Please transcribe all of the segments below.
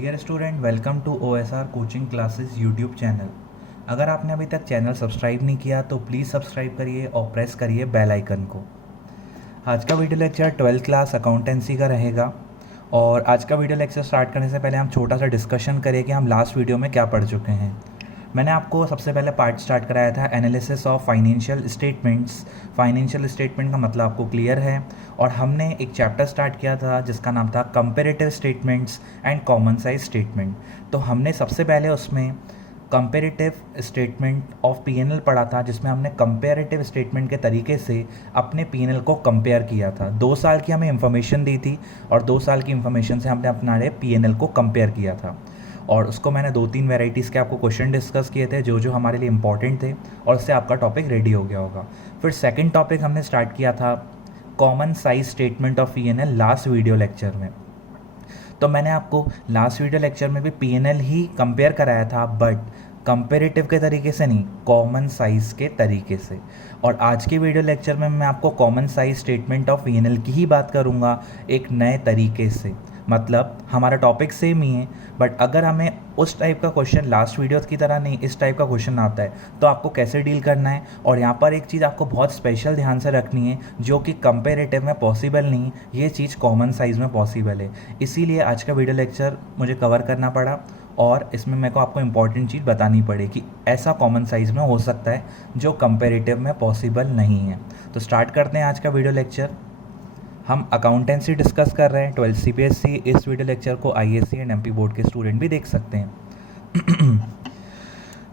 Dear student, welcome to OSR coaching classes YouTube channel. अगर आपने अभी तक चैनल सब्सक्राइब नहीं किया तो प्लीज़ सब्सक्राइब करिए और प्रेस करिए बेल आइकन को। आज का video lecture 12th class accountancy का रहेगा। और आज का वीडियो लेक्चर स्टार्ट करने से पहले हम छोटा सा डिस्कशन करें कि हम लास्ट वीडियो में क्या पढ़ चुके हैं। मैंने आपको सबसे पहले पार्ट स्टार्ट कराया था analysis of financial statements. Financial statement का मतलब आपको क्लियर है। और हमने एक चैप्टर स्टार्ट किया था जिसका नाम था comparative statements and common size statement. तो हमने सबसे पहले उसमें कंपेरेटिव स्टेटमेंट ऑफ पीएनएल पढ़ा था, जिसमें हमने कंपेरेटिव स्टेटमेंट के तरीके से अपने पीएनएल को कंपेयर किया था। 2 साल की हमें इंफॉर्मेशन दी थी और 2 साल की इंफॉर्मेशन से हमने अपना पीएनएल को कंपेयर किया था। और उसको मैंने 2-3 वेराइटीज़ के आपको क्वेश्चन डिस्कस किए थे जो जो हमारे लिए इंपॉर्टेंट थे, और उससे आपका टॉपिक रेडी हो गया होगा। फिर सेकंड टॉपिक हमने स्टार्ट किया था common size statement of PNL last video lecture में। तो मैंने आपको लास्ट वीडियो लेक्चर में भी पीएनएल ही कंपेयर कराया था, बट कंपेरेटिव के तरीके से नहीं, कॉमन साइज के तरीके से। और आज के वीडियो लेक्चर में मैं आपको common size statement of PNL की ही बात करूंगा एक नए तरीके से। मतलब हमारा टॉपिक सेम ही है, बट अगर हमें उस टाइप का क्वेश्चन लास्ट वीडियो की तरह नहीं, इस टाइप का क्वेश्चन आता है तो आपको कैसे डील करना है। और यहाँ पर एक चीज़ आपको बहुत स्पेशल ध्यान से रखनी है जो कि कंपेरेटिव में पॉसिबल नहीं, ये चीज़ कॉमन साइज में पॉसिबल है। इसीलिए आज का वीडियो लेक्चर मुझे कवर करना पड़ा और इसमें मेरे को आपको इम्पॉर्टेंट चीज़ बतानी पड़े कि ऐसा कॉमन साइज में हो सकता है जो कंपेरेटिव में पॉसिबल नहीं है। तो स्टार्ट करते हैं आज का वीडियो लेक्चर। हम अकाउंटेंसी डिस्कस कर रहे हैं 12th CBSE। इस वीडियो लेक्चर को IAC एंड MP बोर्ड के स्टूडेंट भी देख सकते हैं।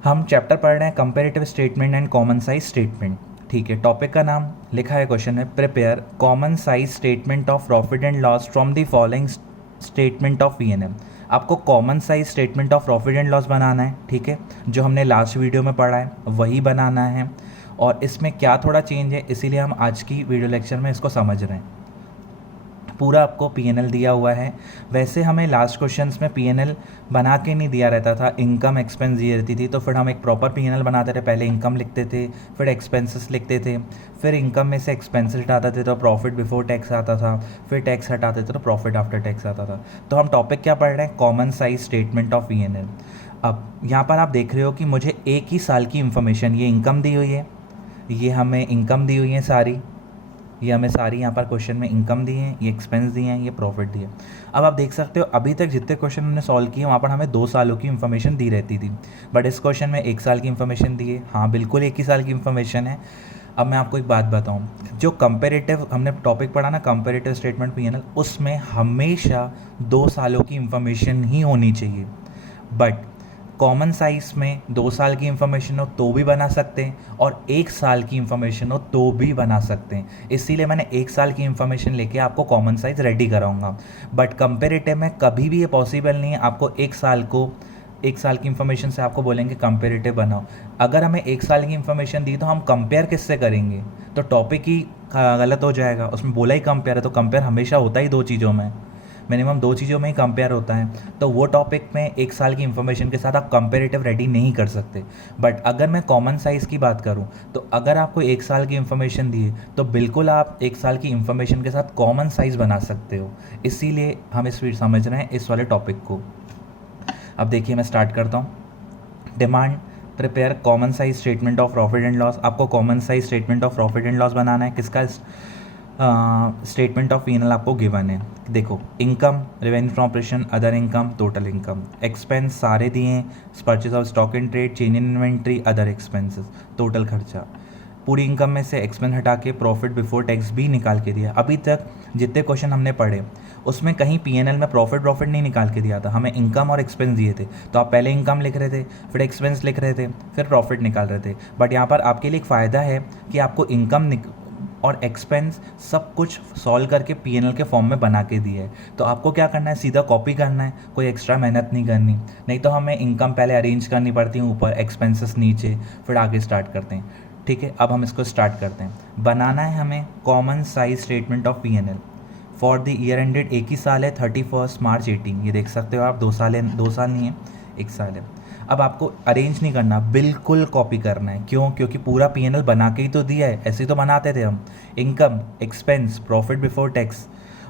हम चैप्टर पढ़ रहे हैं comparative statement and common size statement. ठीक है, टॉपिक का नाम लिखा है क्वेश्चन में, prepare common size statement of profit and loss from the following statement of PNL. आपको common size statement of profit and loss बनाना है। ठीक है, जो हमने लास्ट वीडियो में पढ़ा है वही बनाना है। और इसमें क्या थोड़ा चेंज है, इसीलिए हम आज की वीडियो लेक्चर में इसको समझ रहे हैं। पूरा आपको पीएनएल दिया हुआ है। वैसे हमें लास्ट क्वेश्चंस में पीएनएल बना के नहीं दिया रहता था, इनकम एक्सपेंस दी रहती थी। तो फिर हम एक प्रॉपर पीएनएल बनाते थे, पहले इनकम लिखते थे, फिर एक्सपेंसेस लिखते थे, फिर इनकम में से एक्सपेंसेस हटाते थे तो प्रॉफिट बिफोर टैक्स आता था, फिर टैक्स हटाते थे तो प्रॉफिट आफ्टर टैक्स आता था। तो हम टॉपिक क्या पढ़ रहे हैं, common size statement of PNL. अब यहाँ पर आप देख रहे हो कि मुझे एक ही साल की इंफॉर्मेशन, ये इनकम दी हुई है, ये हमें इनकम दी हुई है सारी, ये हमें सारी यहाँ पर क्वेश्चन में इनकम दी है, ये एक्सपेंस दिए हैं, ये प्रॉफिट दिए। अब आप देख सकते हो अभी तक जितने क्वेश्चन हमने सॉल्व किए वहाँ पर हमें 2 सालों की इन्फॉर्मेशन दी रहती थी, बट इस क्वेश्चन में 1 साल की इन्फॉर्मेशन दी है। हाँ, बिल्कुल 1 ही साल की इन्फॉर्मेशन है। अब मैं आपको एक बात बताऊँ, जो कंपेरेटिव हमने टॉपिक पढ़ा ना, कंपेरेटिव स्टेटमेंट पीएनएल, उसमें हमेशा 2 सालों की इन्फॉर्मेशन ही होनी चाहिए। बट कॉमन साइज में 2 साल की इंफॉर्मेशन हो तो भी बना सकते हैं और 1 साल की इंफॉर्मेशन हो तो भी बना सकते हैं। इसीलिए मैंने 1 साल की इंफॉर्मेशन लेके आपको कॉमन साइज रेडी कराऊंगा। बट कंपेरेटिव में कभी भी ये पॉसिबल नहीं है आपको 1 साल की इंफॉर्मेशन से आपको बोलेंगे कंपेरेटिव बनाओ। अगर हमें 1 साल की इंफॉर्मेशन दी तो हम कंपेयर किससे करेंगे, तो टॉपिक ही गलत हो जाएगा। उसमें बोला ही कंपेयर है, तो कंपेयर हमेशा होता ही 2 चीज़ों में, मिनिमम 2 चीज़ों में ही कंपेयर होता है। तो वो टॉपिक में 1 साल की इंफॉर्मेशन के साथ आप कंपेरेटिव रेडी नहीं कर सकते। बट अगर मैं कॉमन साइज़ की बात करूं तो अगर आपको 1 साल की इंफॉर्मेशन दी है तो बिल्कुल आप 1 साल की इंफॉर्मेशन के साथ कॉमन साइज़ बना सकते हो। इसीलिए हम इस समझ रहे हैं इस वाले टॉपिक को। अब देखिए मैं स्टार्ट करता हूँ। Demand, prepare common size statement of profit and loss. आपको common size statement of profit and loss बनाना है। किसका स्टेटमेंट ऑफ पीएनएल आपको गिवन है। देखो, income, revenue from operation, other income, total income, expense सारे दिए हैं, purchase of stock and trade, change in inventory, other expenses, total खर्चा। पूरी इनकम में से एक्सपेंस हटा के प्रॉफिट बिफोर टैक्स भी निकाल के दिया। अभी तक जितने क्वेश्चन हमने पढ़े उसमें कहीं पीएनएल में प्रॉफिट नहीं निकाल के दिया था, हमें इनकम और एक्सपेंस दिए थे। तो आप पहले इनकम लिख रहे थे, फिर एक्सपेंस लिख रहे थे, फिर प्रॉफिट निकाल रहे थे। बट यहाँ पर आपके लिए एक फ़ायदा है कि आपको इनकम और एक्सपेंस सब कुछ सॉल्व करके पीएनएल के फॉर्म में बना के दिया है। तो आपको क्या करना है, सीधा कॉपी करना है, कोई एक्स्ट्रा मेहनत नहीं करनी। नहीं तो हमें इनकम पहले अरेंज करनी पड़ती है ऊपर, एक्सपेंसेस नीचे, फिर आगे स्टार्ट करते हैं। ठीक है, अब हम इसको स्टार्ट करते हैं। बनाना है हमें common size statement of PNL for the year ended. एक ही साल है, 31 मार्च 18। ये देख सकते हो आप, 2 साल है, 2 साल नहीं है, 1 साल है। अब आपको अरेंज नहीं करना, बिल्कुल कॉपी करना है। क्यों? क्योंकि पूरा पीएनएल बना के ही तो दिया है, ऐसे ही तो बनाते थे हम। Income, expense, profit before tax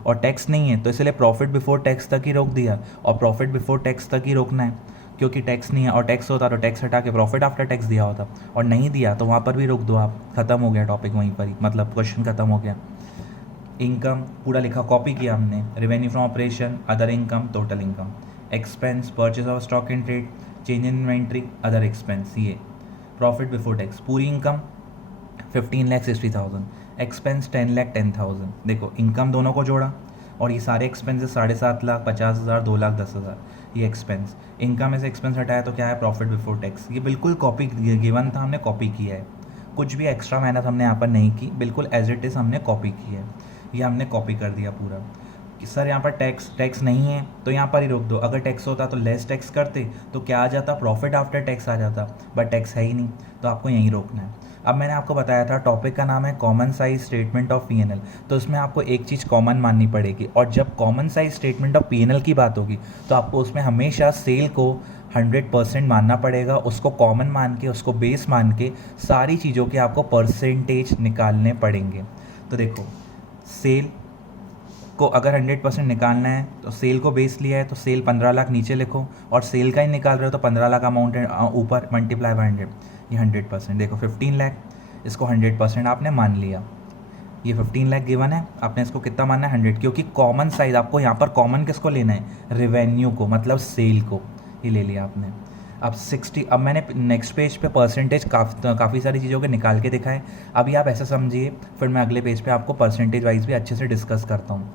और टैक्स नहीं है, तो इसलिए प्रॉफिट बिफोर टैक्स तक ही रोक दिया, और प्रॉफिट बिफोर टैक्स तक ही रोकना है क्योंकि टैक्स नहीं है। और टैक्स होता तो टैक्स हटा के प्रॉफिट आफ्टर टैक्स दिया होता, और नहीं दिया तो वहाँ पर भी रोक दो आप, ख़त्म हो गया टॉपिक वहीं पर ही, मतलब क्वेश्चन ख़त्म हो गया। इनकम पूरा लिखा, कॉपी किया हमने, revenue from operation, other income, total income, expense, purchase of stock in trade, change in inventory, other expense, ये प्रॉफिट बिफोर टैक्स। पूरी इनकम 15,60,000, एक्सपेंस 10,10,000। देखो इनकम दोनों को जोड़ा और ये सारे एक्सपेंसेस 7.5 लाख, 50,000, 2 लाख 10,000, ये एक्सपेंस। इनकम में से एक्सपेंस हटाया तो क्या है, प्रॉफिट बिफोर टैक्स। ये बिल्कुल कॉपी गिवन था, हमने कॉपी किया है, कुछ भी एक्स्ट्रा मेहनत हमने यहाँ पर नहीं की, बिल्कुल एज इट इज़ हमने कॉपी की है, ये हमने कॉपी कर दिया पूरा। कि सर यहाँ पर टैक्स नहीं है तो यहाँ पर ही रोक दो, अगर टैक्स होता तो लेस टैक्स करते तो क्या आ जाता, प्रॉफिट आफ्टर टैक्स आ जाता, बट टैक्स है ही नहीं तो आपको यहीं रोकना है। अब मैंने आपको बताया था टॉपिक का नाम है common size statement of PNL, तो इसमें आपको एक चीज़ कॉमन माननी पड़ेगी, और जब common size statement of PNL की बात होगी तो आपको उसमें हमेशा सेल को 100% मानना पड़ेगा, उसको कॉमन मान के, उसको बेस मान के सारी चीज़ों के आपको परसेंटेज निकालने पड़ेंगे। तो देखो सेल को अगर 100% निकालना है तो सेल को बेस लिया है तो सेल 15 लाख नीचे लिखो, और सेल का ही निकाल रहे हो तो 15 लाख अमाउंट ऊपर, मल्टीप्लाई बाय 100, ये 100%। देखो 15 लाख, इसको 100% आपने मान लिया, ये 15 लाख गिवन है, आपने इसको कितना मानना है, 100, क्योंकि कॉमन साइज आपको यहाँ पर कॉमन किसको लेना है, रेवेन्यू को, मतलब सेल को, ये ले लिया आपने। अब 60, अब मैंने नेक्स्ट पेज पे परसेंटेज काफ़ी सारी चीज़ों के निकाल के दिखाए, अभी आप ऐसा समझिए, फिर मैं अगले पेज पे आपको परसेंटेज वाइज भी अच्छे से डिस्कस करता हूँ।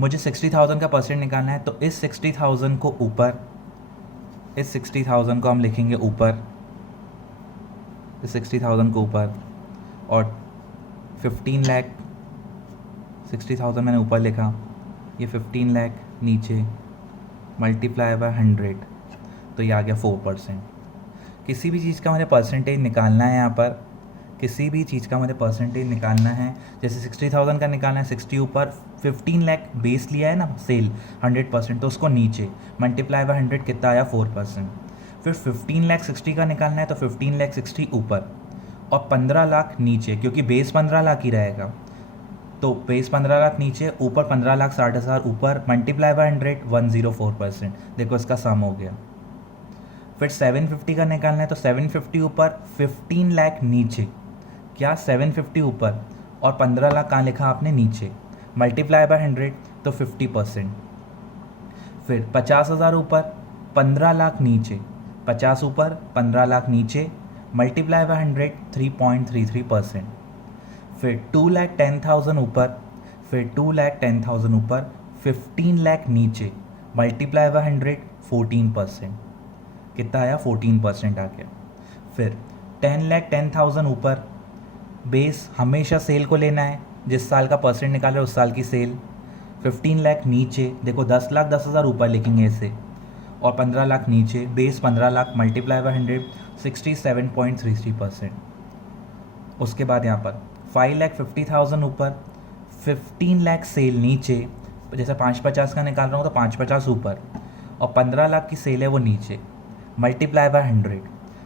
मुझे 60,000 का परसेंट निकालना है, तो इस 60,000 को ऊपर, इस 60,000 को हम लिखेंगे ऊपर, इस 60,000 को ऊपर, और 15 लाख, 60,000 मैंने ऊपर लिखा, ये 15 लाख नीचे, मल्टीप्लाई बाय 100, तो ये आ गया 4%। किसी भी चीज़ का मुझे परसेंटेज निकालना है, यहाँ पर किसी भी चीज़ का मुझे परसेंटेज निकालना है, जैसे 60,000 का निकालना है, 60 ऊपर, 15 लाख बेस लिया है ना सेल 100%, तो उसको नीचे, मल्टीप्लाई बाय 100 कितना आया, 4%। फिर 15 लाख 60 का निकालना है तो 15 लाख 60 ऊपर और 15 लाख नीचे, क्योंकि बेस 15 लाख ही रहेगा, तो बेस 15 लाख नीचे, ऊपर 15,60,000 ऊपर, मल्टीप्लाई बाय 100, 104%। देखो इसका सम हो गया। फिर 750 का निकालना है तो 750 ऊपर, 15 लाख नीचे, क्या 750 ऊपर और 15 लाख कहाँ लिखा आपने, नीचे, मल्टीप्लाई बाय 100 तो 50%। फिर 50,000 ऊपर, 15 लाख नीचे, 50 ऊपर 15 लाख नीचे, मल्टीप्लाई बाय 100 3.33%। फिर 2,10,000 ऊपर, फिर 2,10,000 ऊपर, 15 लाख नीचे, मल्टीप्लाई बाय 100 14%। कितना आया, 14% आ गया। फिर 10,10,000 ऊपर, बेस हमेशा सेल को लेना है, जिस साल का परसेंट निकाले उस साल की सेल। 15 लाख नीचे, देखो 10 लाख 10,000 ऊपर लिखेंगे इसे, और 15 लाख नीचे, बेस 15 लाख, मल्टीप्लाई बाय 100 67.33%। उसके बाद यहाँ पर 5,50,000 ऊपर, 15 लाख सेल नीचे, जैसे 550 का निकाल रहा हूँ तो 550 ऊपर, और 15 लाख की सेल है वो नीचे, मल्टीप्लाई बाय 100,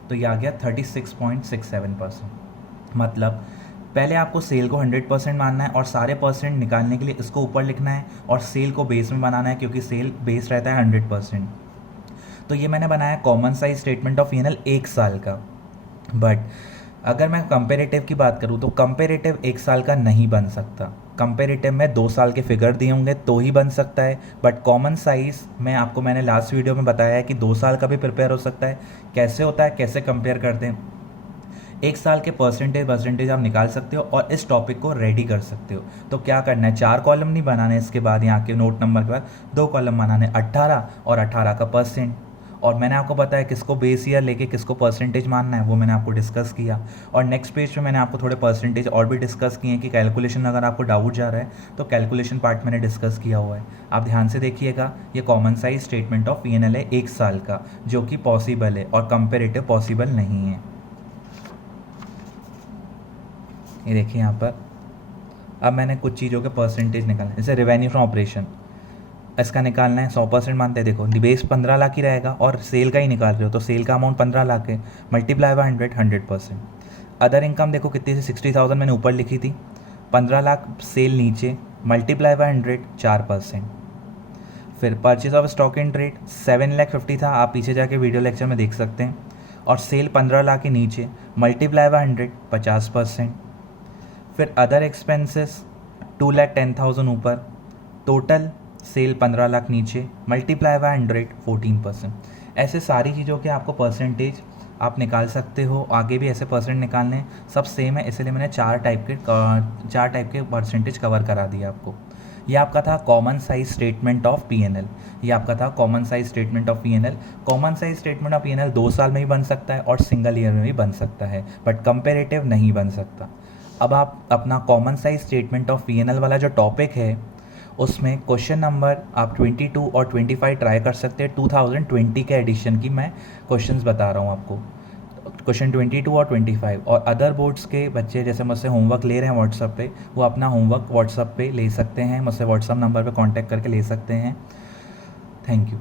तो ये आ गया 36.67%। मतलब पहले आपको सेल को 100% मानना है और सारे परसेंट निकालने के लिए इसको ऊपर लिखना है और सेल को बेस में बनाना है, क्योंकि सेल बेस रहता है 100%। तो ये मैंने बनाया common size statement of PNL 1 साल का। बट अगर मैं कंपेरेटिव की बात करूँ तो कंपेरेटिव 1 साल का नहीं बन सकता, कंपेरेटिव में 2 साल के फिगर दिए होंगे तो ही बन सकता है। बट कॉमन साइज में आपको मैंने लास्ट वीडियो में बताया है कि 2 साल का भी प्रिपेयर हो सकता है। कैसे होता है, कैसे कंपेयर करते हैं, 1 साल के परसेंटेज आप निकाल सकते हो और इस टॉपिक को रेडी कर सकते हो। तो क्या करना है, 4 कॉलम नहीं बनाने, इसके बाद यहाँ के नोट नंबर के बाद 2 कॉलम बनाने, 18 और 18 का परसेंट। और मैंने आपको बताया किसको बेस ईयर लेके किसको परसेंटेज मानना है, वो मैंने आपको डिस्कस किया। और नेक्स्ट पेज पे मैंने आपको थोड़े परसेंटेज और भी डिस्कस किए हैं कि कैलकुलेशन अगर आपको डाउट जा रहा है तो कैलकुलेशन पार्ट मैंने डिस्कस किया हुआ है। आप ध्यान से देखिएगा, ये common size statement of PNL है 1 साल का, जो कि पॉसिबल है और कंपेरेटिव पॉसिबल नहीं है। ये देखिए यहाँ पर, अब मैंने कुछ चीज़ों के परसेंटेज निकालना है, जैसे रेवेन्यू फ्रॉम ऑपरेशन, इसका निकालना है 100% मानते हैं। देखो बेस 15 लाख ही रहेगा और सेल का ही निकाल रहे हो तो सेल का अमाउंट 15 लाख है, मल्टीप्लाई बाय 100 100%। अदर इनकम देखो कितनी थी, 60,000 मैंने ऊपर लिखी थी, 15 लाख सेल नीचे, मल्टीप्लाई बाय 100 4%। फिर purchase of stock in trade 7,50,000 था, आप पीछे जाके वीडियो लेक्चर में देख सकते हैं, और सेल 15 लाख के नीचे, मल्टीप्लाई बाय 100 50%। फिर अदर एक्सपेंसेस 2,10,000 ऊपर, टोटल सेल 15 लाख नीचे, मल्टीप्लाई बाय 100 14%। ऐसे सारी चीज़ों के आपको परसेंटेज आप निकाल सकते हो, आगे भी ऐसे परसेंट निकालने हैं, सब सेम है, इसलिए मैंने चार टाइप के परसेंटेज कवर करा दिया आपको। ये आपका था common size statement of PNL. ये आपका था common size statement of PNL. Common size statement of PNL 2 साल में भी बन सकता है और सिंगल ईयर में भी बन सकता है, बट कंपेरेटिव नहीं बन सकता। अब आप अपना common size statement of PNL वाला जो टॉपिक है, उसमें क्वेश्चन नंबर आप 22 और 25 ट्राई कर सकते हैं। 2020 के एडिशन की मैं क्वेश्चंस बता रहा हूँ आपको, क्वेश्चन 22 और 25। और अदर बोर्ड्स के बच्चे जैसे मुझसे होमवर्क ले रहे हैं व्हाट्सअप पे, वो अपना होमवर्क व्हाट्सअप पे ले सकते हैं, मुझसे व्हाट्सअप नंबर पे कांटेक्ट करके ले सकते हैं। Thank you.